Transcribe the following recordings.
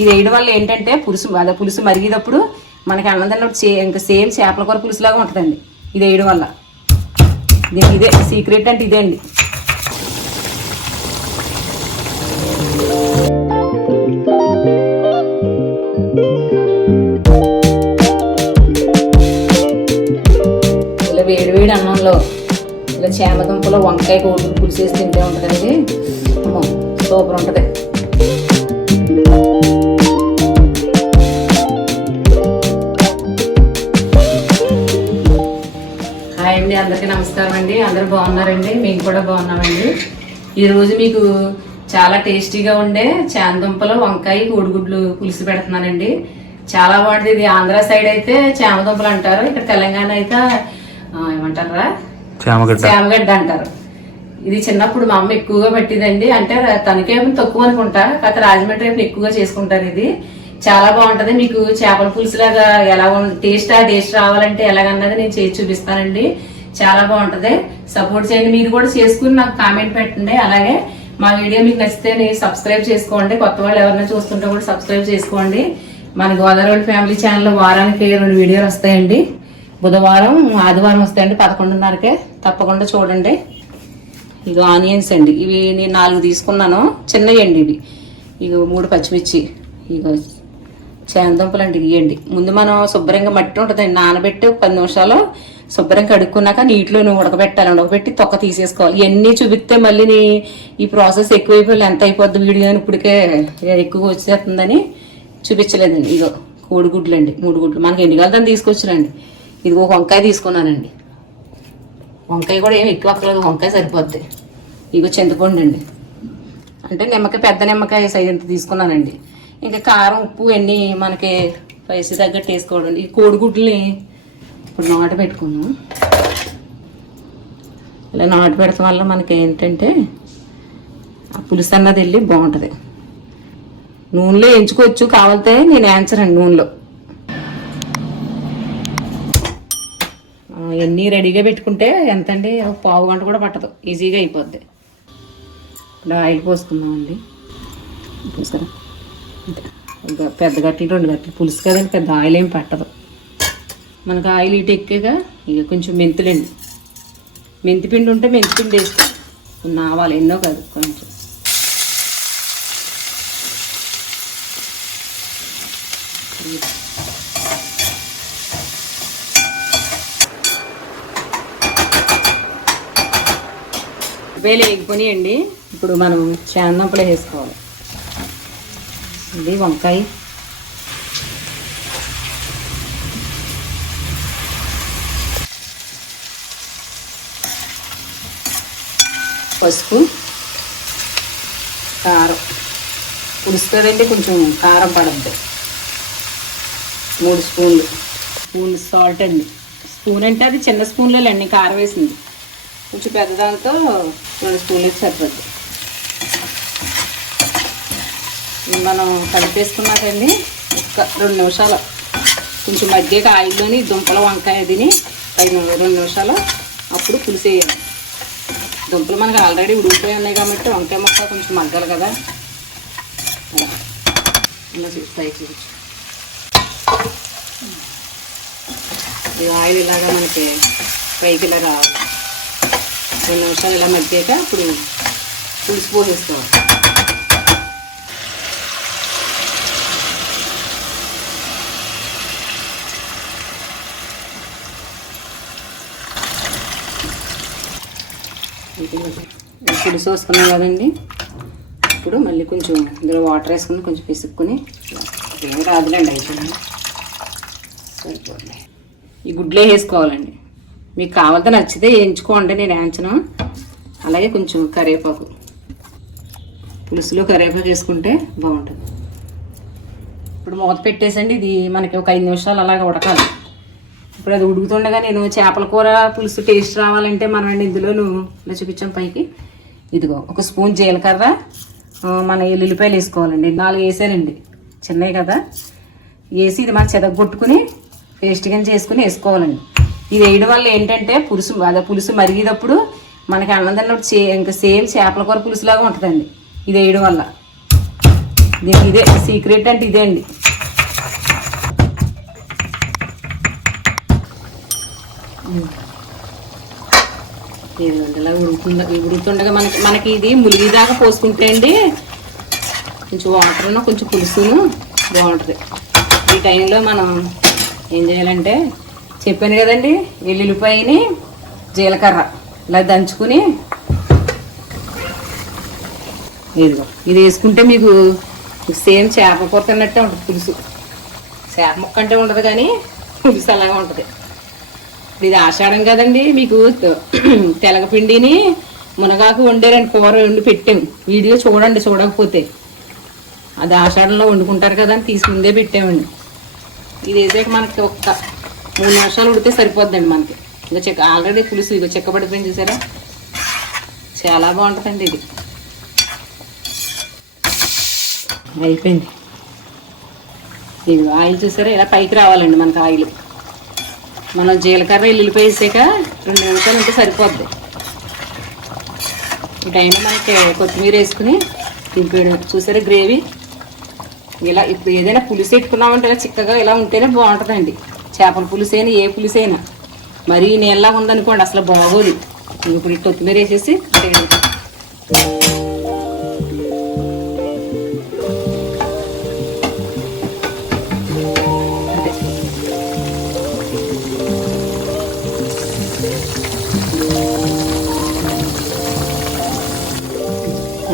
ఇది వేయడం వల్ల ఏంటంటే పులుసు మరిగేటప్పుడు మనకి అన్నం తిన్నప్పుడు ఇంకా సేమ్ చేపల కూర పులుసులాగా ఉంటుందండి ఇది వేయడం వల్ల. ఇదే సీక్రెట్ అంటే ఇదే అండి. ఇలా వేడివేడి అన్నంలో ఇలా చేమదుంపలో వంకాయ కోడి పులుసు వేసి తింటే ఉంటుందండి. సూపర్ ఉంటుంది. హాయ్ అండి, అందరికీ నమస్కారం అండి. అందరూ బాగున్నారండి? మేము కూడా బాగున్నామండి. ఈరోజు మీకు చాలా టేస్టీగా ఉండే చేమదుంపలో వంకాయ కోడిగుడ్లు పులుసు పెడుతున్నానండి. చాలా బాగుంటుంది. ఇది ఆంధ్ర సైడ్ అయితే చేమదుంపలు అంటారు, ఇక్కడ తెలంగాణ అయితే ఏమంటారా చేమగడ్డ అంటారు. ఇది చిన్నప్పుడు మా అమ్మ ఎక్కువగా పెట్టిందండి. అంటే తనకేమో తక్కువ అనుకుంటా, కాకపోతే రాజమండ్రి వైపు ఎక్కువగా చేసుకుంటారు. ఇది చాలా బాగుంటది. మీకు చేపల పులుసు లాగా ఎలా టేస్ట్ రావాలంటే ఎలాగన్నది నేను చేసి చూపిస్తానండి. చాలా బాగుంటది. సపోర్ట్ చేయండి. మీరు కూడా చేసుకుని నాకు కామెంట్ పెట్టండి. అలాగే మా వీడియో మీకు నచ్చితే సబ్స్క్రైబ్ చేసుకోండి. కొత్త వాళ్ళు ఎవరైనా చూస్తుంటే కూడా సబ్స్క్రైబ్ చేసుకోండి. మన గోదావరి ఫ్యామిలీ ఛానల్లో వారానికి 2 వీడియోలు వస్తాయండి. బుధవారం ఆదివారం వస్తాయండి 11:30కే. తప్పకుండా చూడండి. ఇక ఆనియన్స్ అండి, ఇవి నేను 4 తీసుకున్నాను, చిన్నవి అండి ఇవి. ఇక 3 పచ్చిమిర్చి, ఇక చేమదుంపలు అండి ఇవ్వండి. ముందు మనం శుభ్రంగా మట్టి ఉంటుందండి, నానబెట్టి 10 నిమిషాలు శుభ్రంగా కడుక్కున్నాక నీటిలో ఉడకబెట్టాలి. ఉడకబెట్టి తొక్క తీసేసుకోవాలి. ఇవన్నీ చూపిస్తే మళ్ళీ ఈ ప్రాసెస్ ఎక్కువైపోయి ఎంత అయిపోద్ది వీడియో అని ఇప్పటికే ఎక్కువ వచ్చేస్తుందని చూపించలేదండి. ఇగో కోడిగుడ్లు అండి, 3 గుడ్లు. మనకి ఎన్ని కావాలని తీసుకొచ్చానండి. ఇది ఒక వంకాయ తీసుకున్నానండి. వంకాయ కూడా ఏమి ఎక్కువ అక్కర్లేదు, వంకాయ సరిపోద్ది. ఇగో చింతపండు అండి, అంటే నిమ్మకాయ, పెద్ద నిమ్మకాయ సైజ్ ఎంత తీసుకున్నానండి. ఇంకా కారం ఉప్పు అన్నీ మనకి స్పైసీ తగ్గట్టు వేసుకోవడం. ఈ కోడిగుడ్లని ఇప్పుడు నాటు పెట్టుకున్నాం. ఇలా నాటు పెడతాం వల్ల మనకి ఏంటంటే ఆ పులుసు అన్నది వెళ్ళి బాగుంటుంది. నూనెలో ఎంచుకోవచ్చు కావాలితే, నేను వేయించనండి నూనెలో. ఇవన్నీ రెడీగా పెట్టుకుంటే ఎంతండి, 1/2 గంట కూడా పట్టదు, ఈజీగా అయిపోద్ది. ఇలా ఆయిల్ పోసుకుందామండి. పోసుకురా, పెద్ద గట్టి 2 గట్లు పులుసు కదండి, పెద్ద ఆయిల్ ఏం పట్టదు మనకు. ఆయిల్ ఇటు ఎక్కేగా ఇక కొంచెం మెంతులండి, మెంతిపిండి ఉంటే మెంతిపిండి వేసుకోండి. ఆవాలు ఎన్నో కాదు, కొంచెం. వేలు వేగిపోయినాయండి. ఇప్పుడు మనం చేమదుంపలు వేసుకోవాలి. ఇది వంకాయ, పసుపు, కారం. పులుసు కదండి, కొంచెం కారం పడద్దు. 3 స్పూన్లు సాల్ట్ అండి. స్పూన్ అంటే అది చిన్న స్పూన్లో అండి కారం వేసింది. కొంచెం పెద్దదాంతో 2 స్పూన్లు సరిపోద్ది. మనం కలిపేసుకున్నాకండి ఒక్క 2 నిమిషాలు కొంచెం మధ్యగా ఆయిల్లోని దుంపల వంకాయ తిని 2 నిమిషాలు అప్పుడు పులుసు వేయాలి. దుంపలు మనకు ఆల్రెడీ ఉడికిపోయి ఉన్నాయి కాబట్టి వంకాయ మొక్క కొంచెం మగ్గాలి కదా. ఇలా చూసుకోవచ్చు. ఈ ఆయిల్ ఇలాగా మనకి పైకి ఇలా రావాలి. 2 నిమిషాలు ఇలా మగ్గాక ఇప్పుడు పులుసు పోసేసుకోవాలి. పులుసు వస్తున్నాం కదండి, ఇప్పుడు మళ్ళీ కొంచెం ఇందులో వాటర్ వేసుకుని కొంచెం పిసుక్కుని, ఏం రాదులేండి అయిపోయింది, సరిపోతుంది. ఈ గుడ్లే వేసుకోవాలండి. మీకు కావాలంటే నచ్చితే వేయించుకోండి, నేను వేయించను. అలాగే కొంచెం కరివేపాకు, పులుసులో కరివేపాకు వేసుకుంటే బాగుంటుంది. ఇప్పుడు మూత పెట్టేసండి. ఇది మనకి ఒక 5 నిమిషాలు అలాగే ఉడకాలి. ఇప్పుడు అది ఉడుకుతుండగా నేను చేపల కూర పులుసు టేస్ట్ రావాలంటే మనం ఇందులోను ఇలా చూపించాం పైకి. ఇదిగో 1 స్పూన్ జీలకర్ర, మన ఎల్లుల్లిపాయలు వేసుకోవాలండి. 4 వేసానండి, చిన్నవి కదా. వేసి ఇది మనం చెదగొట్టుకుని పేస్ట్గా చేసుకుని వేసుకోవాలండి. ఇది వేయడం వల్ల ఏంటంటే పులుసు మరిగేటప్పుడు మనకి అన్నం తిన్నప్పుడు ఇంకా సేమ్ చేపల కూర పులుసులాగా ఉంటుందండి ఇది వేయడం వల్ల. దీనికి ఇదే సీక్రెట్ అంటే ఇదే అండి. ఇలా ఉడుకుతుండగా మనకి ఇది ములిగిదాకా పోసుకుంటే అండి కొంచెం వాటర్ కొంచెం పులుసును బాగుంటుంది. ఈ టైంలో మనం ఏం చేయాలంటే చెప్పాను కదండి, వెల్లుల్లిపాయని జీలకర్ర ఇలా దంచుకుని ఇదిగో ఇది వేసుకుంటే మీకు సేమ్ చేప కూర తిన్నట్టే ఉంటుంది. పులుసు చేప ముక్క అంటే ఉండదు కానీ పులుసు అలాగే ఉంటుంది. ఇది ఆషాఢం కదండి, మీకు తెలగపిండిని మునగాకు వండారండి, కూర వండి పెట్టాము. వీడియో చూడండి చూడకపోతే. అది ఆషాఢంలో వండుకుంటారు కదా అని తీసి ముందే పెట్టామండి. ఇది వేసాక మనకి ఒక్క 3 నిమిషాలు ఉడితే సరిపోద్దండి మనకి. ఇంకా ఆల్రెడీ పులుసు ఇక చెక్కబడిపోయింది చూసారా, చాలా బాగుంటుందండి. ఇది అయిపోయింది. ఇది ఆయిల్ చూసారా ఇలా పైకి రావాలండి మనకి ఆయిల్. మనం జీలకర్ర ఎల్లుల్లిపాయ వేసాక 2 నిమిషాలు ఉంటే సరిపోద్ది. ఈ టైంలో మనకి కొత్తిమీర వేసుకుని దింపేయడం. చూసారా గ్రేవీ ఇలా. ఇప్పుడు ఏదైనా పులుసు పెట్టుకున్నామంటే చిక్కగా ఇలా ఉంటేనే బాగుంటుందండి. చేపల పులుసు అయినా ఏ పులుసు అయినా. మరీ నీళ్ళగా ఉందనుకోండి అసలు బాగోదు. ఇప్పుడు కొత్తిమీర వేసేసి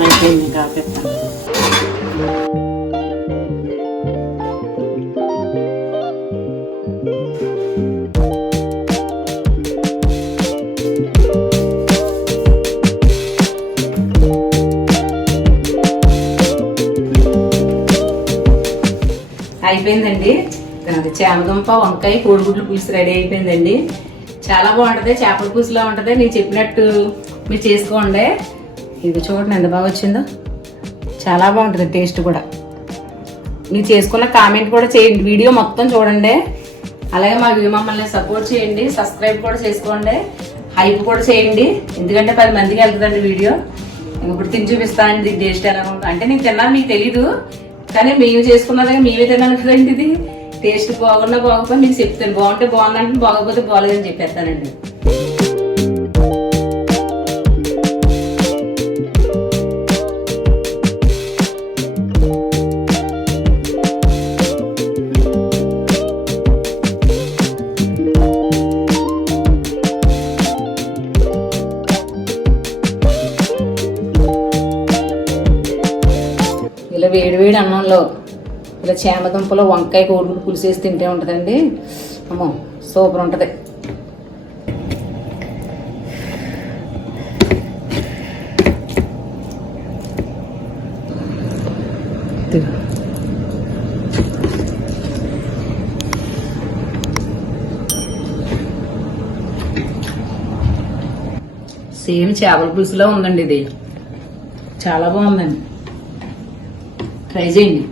అయిపోయింది కాబట్టి అయిపోయిందండి. చామదుంప వంకాయ కోడిగుడ్లు పులుసు రెడీ అయిపోయిందండి. చాలా బాగుంటుంది, చేపల పులుసులా ఉంటుంది. నేను చెప్పినట్టు మీరు చేసుకోండి. ఇది చూడండి ఎంత బాగా వచ్చిందో, చాలా బాగుంటుంది టేస్ట్ కూడా. మీరు చేసుకున్న కామెంట్ కూడా చేయండి, వీడియో మొత్తం చూడండి. అలాగే మమ్మల్ని సపోర్ట్ చేయండి, సబ్స్క్రైబ్ కూడా చేసుకోండి, హైప్ కూడా చేయండి. ఎందుకంటే 10 మందికి వెళ్తుందండి వీడియో. ఇప్పుడు తిని చూపిస్తానండి దీని టేస్ట్ ఎలా ఉంటుంది. అంటే నేను తిన్నాను మీకు తెలీదు, కానీ మేము చేసుకున్నదే మేమే తిన్నాను కదండి. ఇది టేస్ట్ బాగున్నా బాగోకపోతే మీకు చెప్తాను. బాగుంటే బాగుందంటే, బాగోకపోతే బాగోలేదని చెప్పేస్తానండి. ఇలా వేడివేడి అన్నంలో ఇలా చామదుంపలో వంకాయ కోడిగుడ్డు పులుసు వేసి తింటే ఉంటుందండి. అమ్మో సూపర్ ఉంటుంది. సేమ్ చేపల పులుసులో ఉందండి. ఇది చాలా బాగుందండి, ట్రై చేయండి.